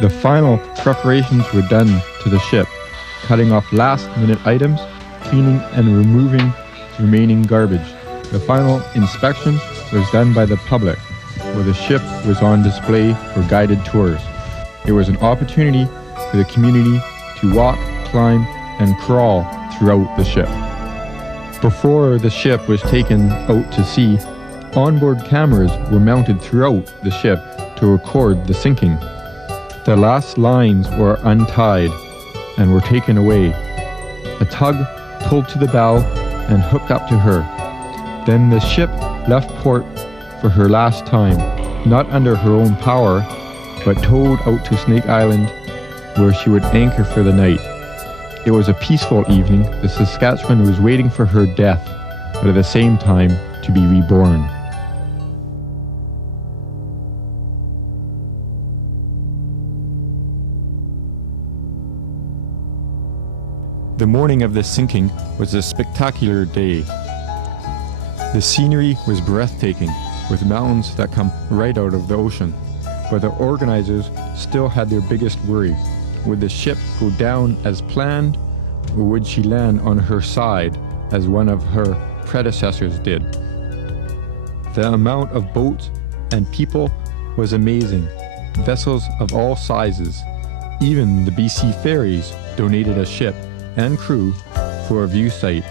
The final preparations were done to the ship, cutting off last-minute items, cleaning and removing remaining garbage. The final inspection was done by the public, where the ship was on display for guided tours. It was an opportunity for the community to walk, climb, and crawl throughout the ship. Before the ship was taken out to sea, onboard cameras were mounted throughout the ship to record the sinking. The last lines were untied and were taken away. A tug pulled to the bow and hooked up to her. Then the ship left port for her last time, not under her own power, but towed out to Snake Island, where she would anchor for the night. It was a peaceful evening. The Saskatchewan was waiting for her death, but at the same time to be reborn. The morning of the sinking was a spectacular day. The scenery was breathtaking, with mountains that come right out of the ocean. But the organizers still had their biggest worry. Would the ship go down as planned, or would she land on her side as one of her predecessors did? The amount of boats and people was amazing. Vessels of all sizes. Even the BC ferries donated a ship and crew for a view site.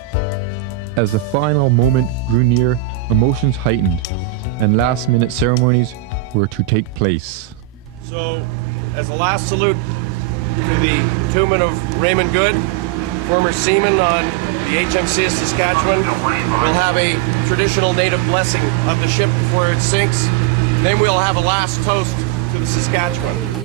As the final moment grew near, emotions heightened, and last-minute ceremonies were to take place. So, as a last salute to the entombment of Raymond Good, former seaman on the HMCS Saskatchewan, we'll have a traditional native blessing of the ship before it sinks. Then we'll have a last toast to the Saskatchewan.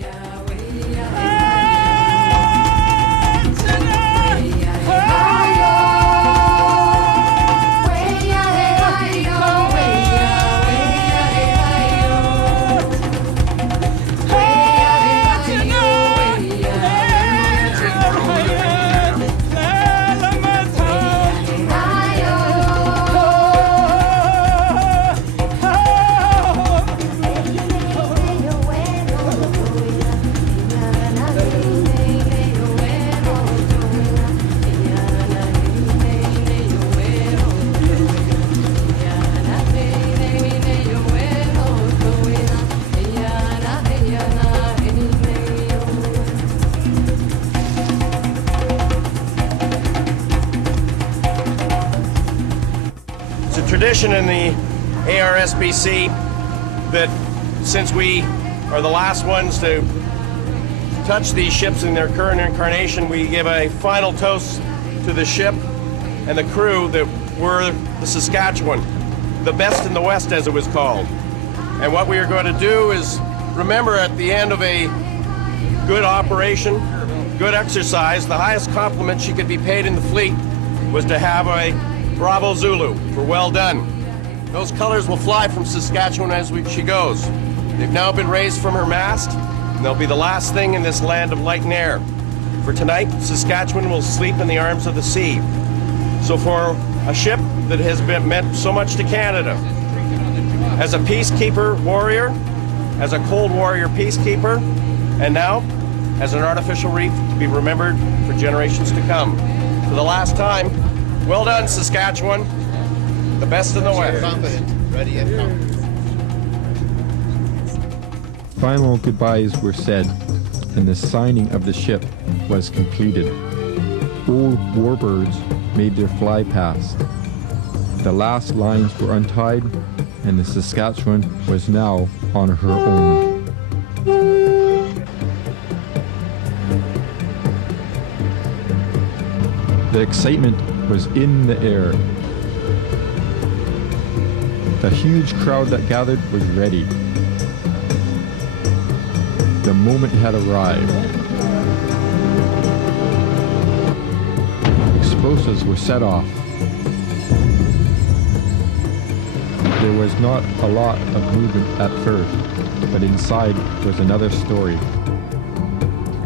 Tradition in the ARSBC that since we are the last ones to touch these ships in their current incarnation, we give a final toast to the ship and the crew that were the Saskatchewan, the best in the West as it was called. And what we are going to do is remember at the end of a good operation, good exercise, the highest compliment she could be paid in the fleet was to have a Bravo Zulu for well done. Those colors will fly from Saskatchewan as she goes. They've now been raised from her mast, and they'll be the last thing in this land of light and air. For tonight, Saskatchewan will sleep in the arms of the sea. So for a ship that has meant so much to Canada, as a peacekeeper warrior, as a Cold Warrior peacekeeper, and now as an artificial reef to be remembered for generations to come. For the last time, well done, Saskatchewan. The best in the West. Confident, ready and confident. Final goodbyes were said, and the signing of the ship was completed. Old warbirds made their fly past. The last lines were untied, and the Saskatchewan was now on her own. The excitement was in the air. The huge crowd that gathered was ready. The moment had arrived. Explosives were set off. There was not a lot of movement at first, but inside was another story.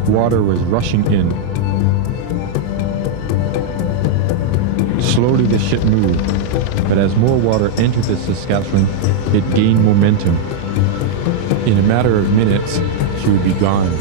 Water was rushing in. Slowly the ship moved, but as more water entered the Saskatchewan, it gained momentum. In a matter of minutes, she would be gone.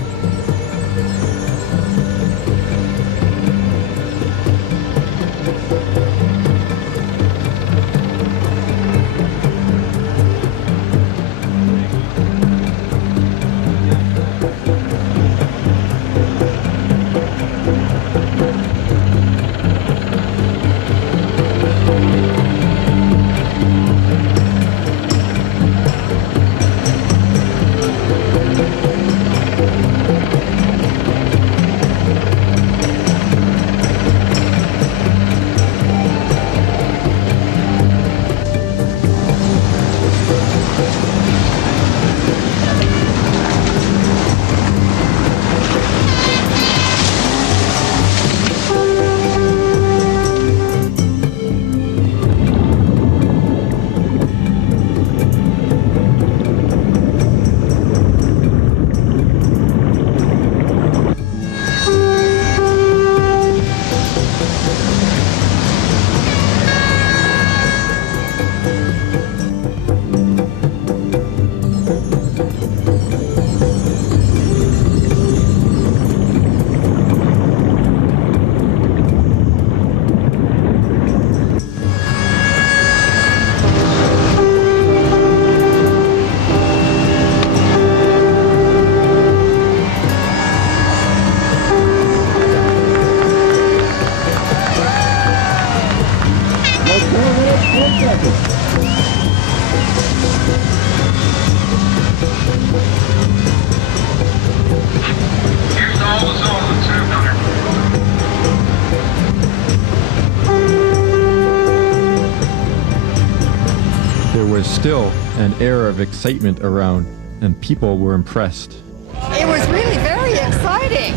There was still an air of excitement around, and people were impressed. It was really very exciting.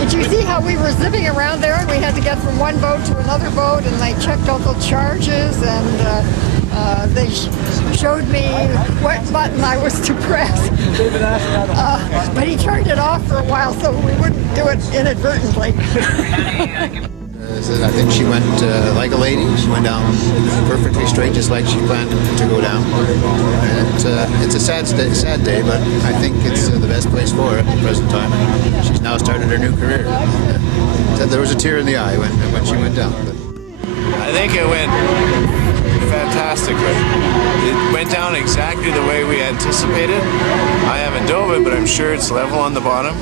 Did you see how we were zipping around there and we had to get from one boat to another boat and they checked all the charges and they showed me what button I was to press. But he turned it off for a while so we wouldn't do it inadvertently. I think she went like a lady. She went down perfectly straight, just like she planned to go down. And it's a sad day, but I think it's the best place for her at the present time. And she's now started her new career. There was a tear in the eye when she went down. But I think it went fantastically. It went down exactly the way we anticipated. I haven't dove it, but I'm sure it's level on the bottom.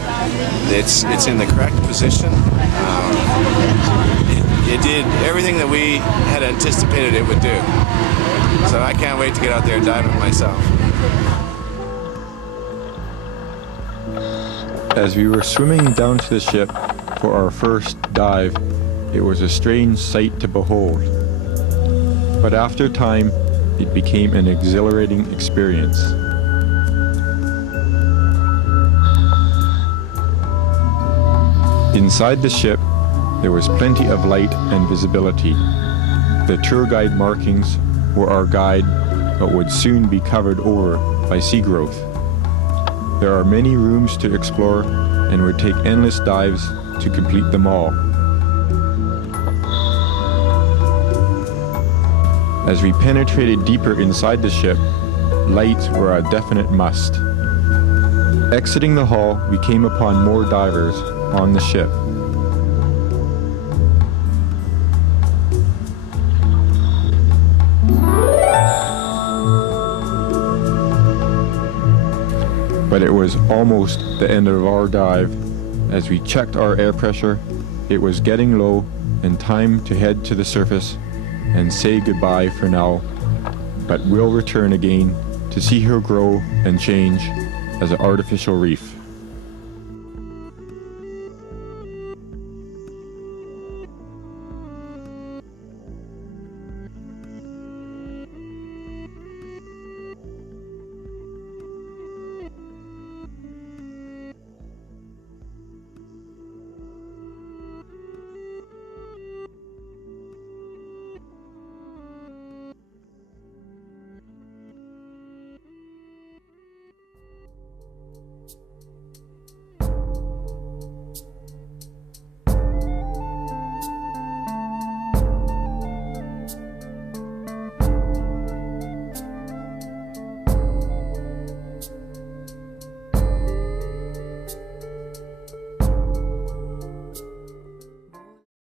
It's in the correct position. It did everything that we had anticipated it would do. So I can't wait to get out there and dive it myself. As we were swimming down to the ship for our first dive, it was a strange sight to behold. But after time, it became an exhilarating experience. Inside the ship, there was plenty of light and visibility. The tour guide markings were our guide, but would soon be covered over by sea growth. There are many rooms to explore and would take endless dives to complete them all. As we penetrated deeper inside the ship, lights were a definite must. Exiting the hull, we came upon more divers on the ship. But it was almost the end of our dive. As we checked our air pressure, it was getting low and time to head to the surface and say goodbye for now. But we'll return again to see her grow and change as an artificial reef.